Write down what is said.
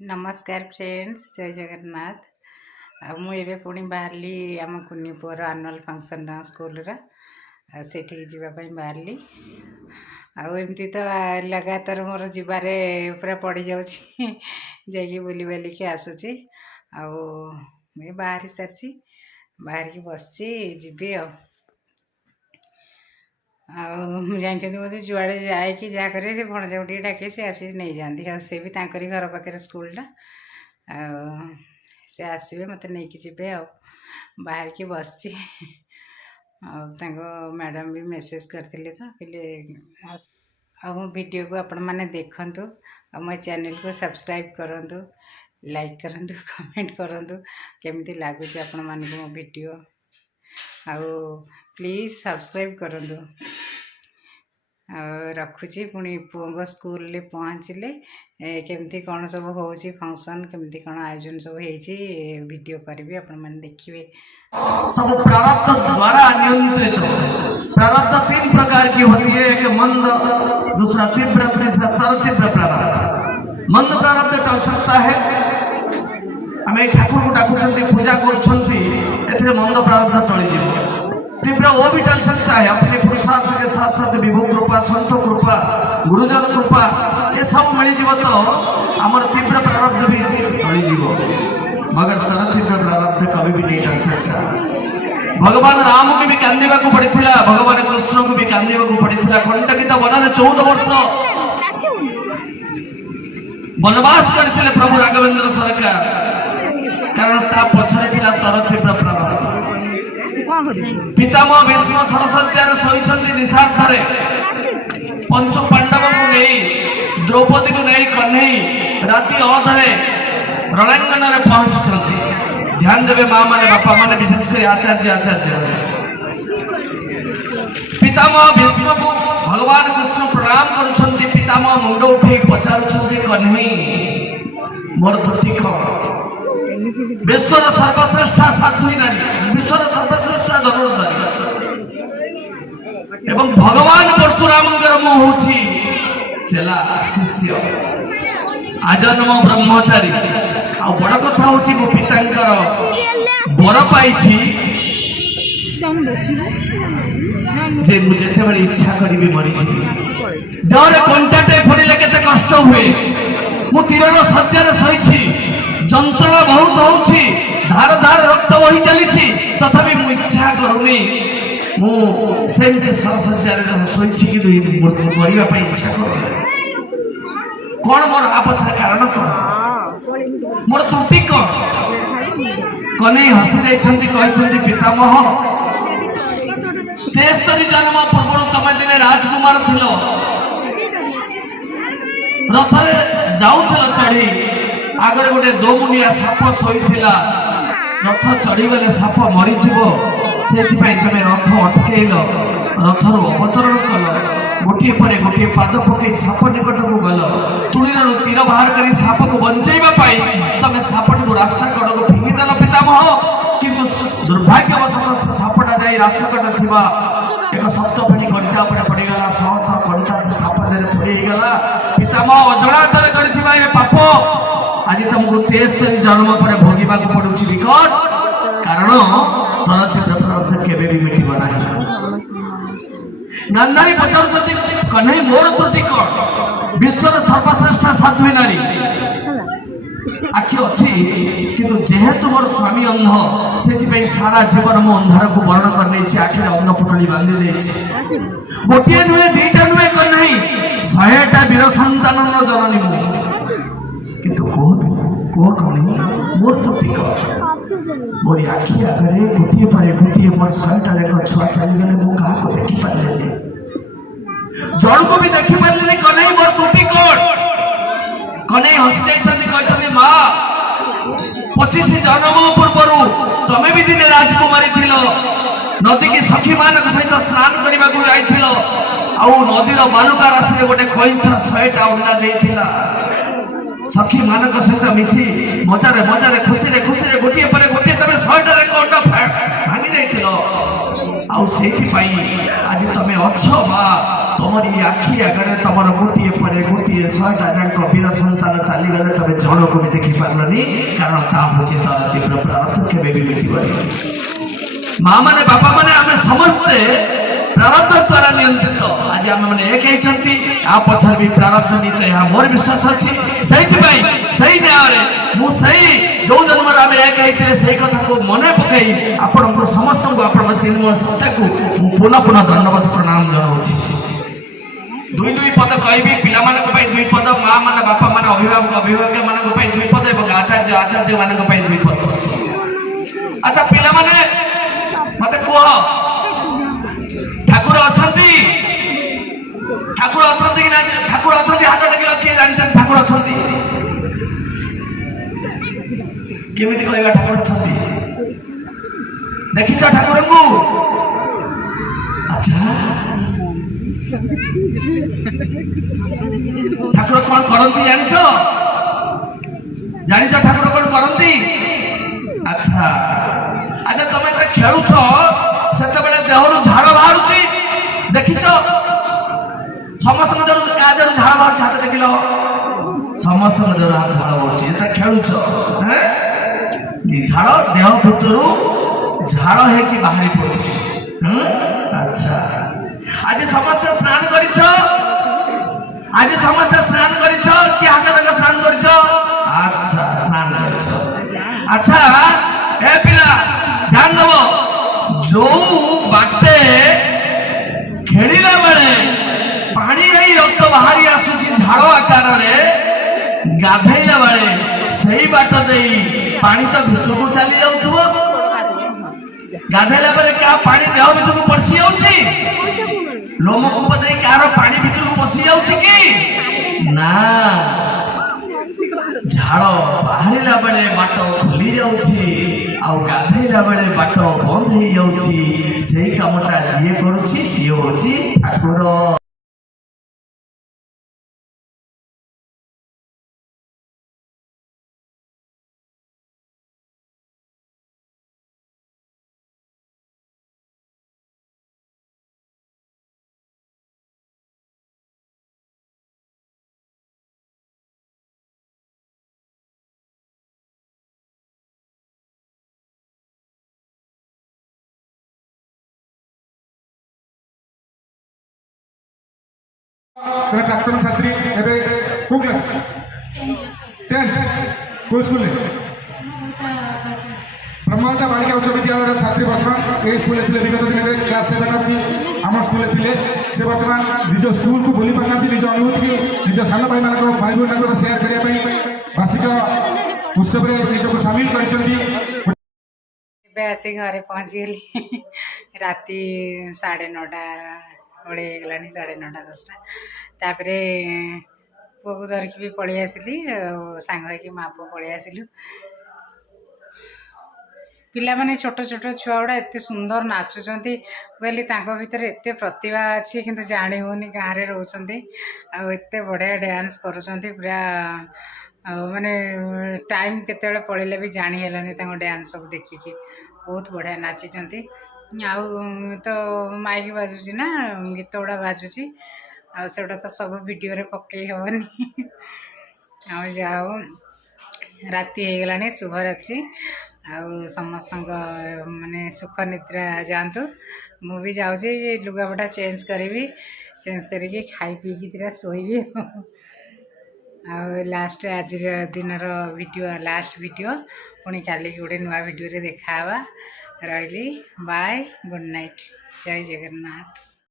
नमस्कार फ्रेंड्स, जय जगन्नाथ। मुझे पुणी बाहरली आम कुनी पुअर आनुआल फंक्शन स्कूल से बाहरली आमती तो लगातार मोर जीवारे पूरा पड़ जाऊँगी बुली बालिकी आसूची बाहरी सारी बाहर की बस जी जानते मत जुआड़े जाए कि जहाँ करे से भणजा टे डाके से आसी नहीं जाती से भी तांकरी घर पाखे स्कूलटा से आसवे मत नहीं जीवे बाहर की बस मैडम भी मेसेज करते तो कहले मो वीडियो को आपण मैंने देखु मो चैनल को सब्सक्राइब करूँ, लाइक करूँ, कमेंट करूँ केमती लगुच आपण मान मो वीडियो प्लीज सब्सक्राइब करूँ। रखुची पुणी पुओ स्कूल ले पहुँचले केमती कौन सब हो फंक्शन केमती कौन आयोजन सब वीडियो करी आपण मैंने देखिए। सब प्रारब्ध द्वारा नियंत्रित। प्रारब्ध तीन प्रकार की होती है, एक मंद, दूसरा तीव्र, तीसरा तीव्र प्रारब्ध। मंद प्रारब्ध टल सकता है, आम ठाकुर को डाकुंट पूजा कर मंद प्रारब्ध टली। तीव्र वो भी टल सकता है, अपने पुरुषार्थ के साथ साथ विभु कृपा, संत कृपा, गुरुजन कृपा ये सब मिल जीव तो आमर तीव्र प्रारब्ध भी टली जीव, मगर तर तीव्र प्रारब्ध कभी भी नहीं टल सकता। भगवान राम को भी कांदीबा को पड़ीथिला, भगवान कृष्ण को भी कांदीबा को पड़ीथिला। खंडकीत वन 14 वर्ष वनवास करथिले प्रभु राघवेंद्र सरकार, कारण ता पछरे थिला तर तीव्र प्रारब्ध। पितामह भीष्म सरसज्जार शोइछन्ति निशार्थरे, पंचु पांडव को नहीं, द्रौपदी को नहीं कन्हई राति अधरे रणांगन रे पहुंची। ध्यान देवे माँ माने बापा माने विशेष कर आचार्य पितामह भीष्म को भगवान कृष्ण प्रणाम करुछन्ति। पितामह मुंड उठे पचारुछन्ति, कन्हई मोर त्रुटि कौन? विश्वर सर्वश्रेष्ठ साध्वी नारी, विश्वर सर्वश्रेष्ठ धनुर्धरी एवं भगवान परशुराम मुह होछि चेला शिष्य आजन्म ब्रह्मचारी। आ बड़ कथा होछि मो पितांकर बर पाइछि जे मु जेते बड़ी इच्छा करिबे मरि छी। देहरे कंटाटे फोड़िले केते कष्ट हुए, मु तीरर सज्जार सहिछि, जंत्रणा बहुत होछि, धार धार रक्त बही चली, तथापि मु इच्छा करूनी मु सेमती सरसज्जार शोइछि कि मरिबा पई इच्छा करूनी। कौन मोर आपथर कारण कौन? मोर त्रुटि कौन? कने हसी देछन्ति कहछन्ति पितामह 73 जन्म पूर्व तमे दिने राजकुमार थिलो, रथरे जाउथिलो चढ़ी, आगरे गोटे दोमुनिया साप शोइथिला, रथ चढ़ी गले साप मरीजिव, सेथिपाई तमे रथ अटकेल, रथरु अवतरण कल, गोटे पर गोटे पाद पकई साप निकट को गल, तुणीर तीर बाहर करी साप को बंचाइबा पाई तमे सापट को रास्ता कड़ को फिंगी देल पितामह। किंतु दुर्भाग्यवशतः से सापटा जाई रास्ता कड़ थिबा एक सप्तफणी घंटा पर पड़ीगला, सहसा घंटा से साप देर पड़ीगला। पितामह अजणातर करथिबा ए पाप आज तुमको 73 जन्म पर भोगिबा को पड़ुछि, बिकज कारण तर तीव्र प्रारब्ध केबे भी मिटिबा नाही। गांधारी पचारुछन्ति कन्हई मोर त्रुटि कौन? विश्वर सर्वश्रेष्ठ साध्वी नारी आखि अच्छी, किंतु जेहेतु मोर स्वामी अंध से सारा जीवन मो अंधार को वर्ण कर आखिर अंध पुटली बांधि देछि। गोटे नुहे दीटा नुहे कन्हई 100टा वीर संतान जननी मु, किंतु कह कौन मोर त्रुटि कौन? मोरी आखि आगे गोटे पर गोटे मोर 100टा जाक छुआ चलीगले मु क्या देखी पारे, जन को भी देखी पारे। कन्हई मोर त्रुटि कौन? कन्हई हसी कहते माँ 25 जन्म पूर्व तमे भी दिने राजकुमारी थिलो, नदी की सखी मान सहित स्नान करने को जाइथिलो, आउ नदीर बालुका रास्ते गोटे कईछ 100टा अंडा देइथिला, सखी मान सहित मिसी मजारे मजारे खुशी खुशी गोटे पर गोटे तमे 100टा अंडा भांगी देइथिलो। आउ सेठी पई आज तमे अच्छो माँ, तुम ତମରି ଆଖି ଆଗରେ ତମର ଗୋଟିଏ ପରେ ଗୋଟିଏ 100ଟା ଯାକ ବୀର ସନ୍ତାନ ଚାଲିଗଲେ ତମେ ଜଣକୁ ବି ଦେଖିପାରିଲନି, କାରଣ ତା ହଉଛି ତାର ତୀବ୍ର ପ୍ରାରବ୍ଧ, କେବେ ବି ମିଟିବନି। ମା ମାନେ ବାପା ମାନେ ଆମେ ସମସ୍ତେ ପ୍ରାରବ୍ଧ ଦ୍ୱାରା ନିୟନ୍ତ୍ରିତ। ଆଜି ଆମେ ମାନେ ଏକ ହେଇଛନ୍ତି, ଆ ପଛରେ ବି ପ୍ରାରବ୍ଧ ନୀତ, ଏହା ମୋର ବିଶ୍ୱାସ ଅଛି। ସେଇଥିପାଇଁ ସେଇ ନ୍ୟାୟରେ ମୁଁ ସେଇ ଯୋଉ ଜନ୍ମରେ ଆମେ ଏକ ହେଇଥିଲେ ସେଇ କଥାକୁ ମନେ ପକାଇ ଆପଣଙ୍କୁ ସମସ୍ତଙ୍କୁ ଆପଣଙ୍କ ଚିନ୍ମୟ ସତ୍ତାକୁ ମୁଁ ପୁନଃ ପୁନଃ ଧନ୍ୟବାଦ ପ୍ରଣାମ ଜଣାଉଛି। ଦୁଇ ପଦ କହିବି ପିଲାମାନଙ୍କ ପାଇଁ, 2 ପଦ ମା ମାନେ ବାପା ମାନେ ଅଭିଭାବକ ଅଭିଭାବିକା ମାନଙ୍କ ପାଇଁ 2 ପଦ ଏବଂ ଆଚାର୍ଯ୍ୟ ଆଚାର୍ଯ୍ୟ ମାନଙ୍କ ପାଇଁ 2 ପଦ। ଆଚ୍ଛା ପିଲାମାନେ ମତେ କୁହ, ଠାକୁର ଅଛନ୍ତି? ଠାକୁର ଅଛନ୍ତି କି ନା? ଠାକୁର ଅଛନ୍ତି, ହାତ ଦେଖିଲ କିଏ ଜାଣିଛନ୍ତି ଠାକୁର ଅଛନ୍ତି? କେମିତି କହିବା ଠାକୁର ଅଛନ୍ତି? ଦେଖିଛ ଠାକୁରଙ୍କୁ? ଆଚ୍ଛା ଠାକୁର କଣ କରନ୍ତି ଜାଣିଛ? ଜାଣିଛ ଠାକୁର କଣ କରନ୍ତି? ଆଚ୍ଛା ଆଚ୍ଛା ତମେ ଯେତେବେଳେ ଖେଳୁଛ ସେତେବେଳେ ଦେହରୁ ଝାଳ ବାହାରୁଛି, ଦେଖିଛ? ସମସ୍ତଙ୍କ ଦେହରୁ କାହା ଦେହରୁ ଝାଳ ବାହାରୁଛି ହାତ ଦେଖିଲ? ସମସ୍ତଙ୍କ ଦେହରୁ ଝାଳ ବାହାରୁଛି ଯେତେବେଳେ ଖେଳୁଛ। ଝାଳ ଦେହ ଭିତରୁ ଝାଳ ହେଇକି ବାହାରି ପଡୁଛି। ଆଚ୍ଛା ଆଜି ସମସ୍ତେ ସ୍ନାନ କରିଛ? ଆଜି ସମସ୍ତେ ସ୍ନାନ କରିଛ? କି ହାତ ଦେଖ ସ୍ନାନ କରିଛ? ଆଚ୍ଛା ସ୍ନାନ କରିଛ। ଆଚ୍ଛା ଏ ପିଲା ଧ୍ୟାନ ଦବ, ଯୋଉ ବାଟେ ଖେଳିଲା ବେଳେ ପାଣି ହେଇ ରକ୍ତ ବାହାରି ଆସୁଛି ଝାଳ ଆକାରରେ, ଗାଧେଇଲା ବେଳେ ସେଇ ବାଟ ଦେଇ ପାଣି ତ ଭିତରକୁ ଚାଲି ଯାଉଥିବ। ଗାଧେଇଲା ବେଳେ କାହା ପାଣି ଦେହ ଭିତରକୁ ପଶି ଯାଉଛି? ଲୋମକୂପ ଦେଇ କାହାର ପାଣି ଭିତରକୁ ପଶି ଯାଉଛି କି? ନା, ଝାଳ ବାହାରିଲା ବେଳେ ବାଟ ଖୋଲି ଯାଉଛି, ଆଉ ଗାଧେଇଲା ବେଳେ ବାଟ ବନ୍ଦ ହେଇଯାଉଛି। ସେଇ କାମଟା ଯିଏ କରୁଛି ସିଏ ହଉଛି ଠାକୁର। तुम्हें प्राक्तन छात्री एबे को क्लास 10th को स्कूल ब्रह्मावता बालिका उच्च विद्यालय छात्री बर्तमान ये स्कूल विगत दिन में क्लास 7 अब्दी आम स्कूल थे। से बर्तमान निज स्कूल को बोली पाना निज अनुभूति की निज सान भाई मान भाई बहन सेयार करने वार्षिक उत्सव में निजक सामिल कर आसी घरे पहुँचीगली राति 9:30 ओळे गलानी 9:30 10टा। तापरे पुआ को धरिकी भी पलि आसिली, सांग होइकी माँ पुआ पलि आसिलु। पिला माने छोट छोट छुआ गुड़ा एत सुंदर नाचुंट, कहली भितर एत प्रतिभा अच्छी किंतु जानी होनी गाँव में रोचते आते बढ़िया डांस करुँच पूरा माने टाइम केते पड़े भी जानीलानी डांस सब देखिकी बहुत बढ़िया नाचिंट। आउ तो माइक बाजुची ना गीत गुड़ा बाजुची आउटा तो सब वीडियो रे पकई हेनी आउ राति हो गलानी शुभरात्रि आउ समस्त माने सुख निद्रा जातु। मु भी जाऊँगी लुगापटा चेंज करी चेंज करके खाई पीकी दिरा शोबी लास्ट आज दिन वीडियो लास्ट वीडियो पुणी काली गोटे नुआ वीडियो रे देखा रही। बाय गुड नाइट, जय जगन्नाथ।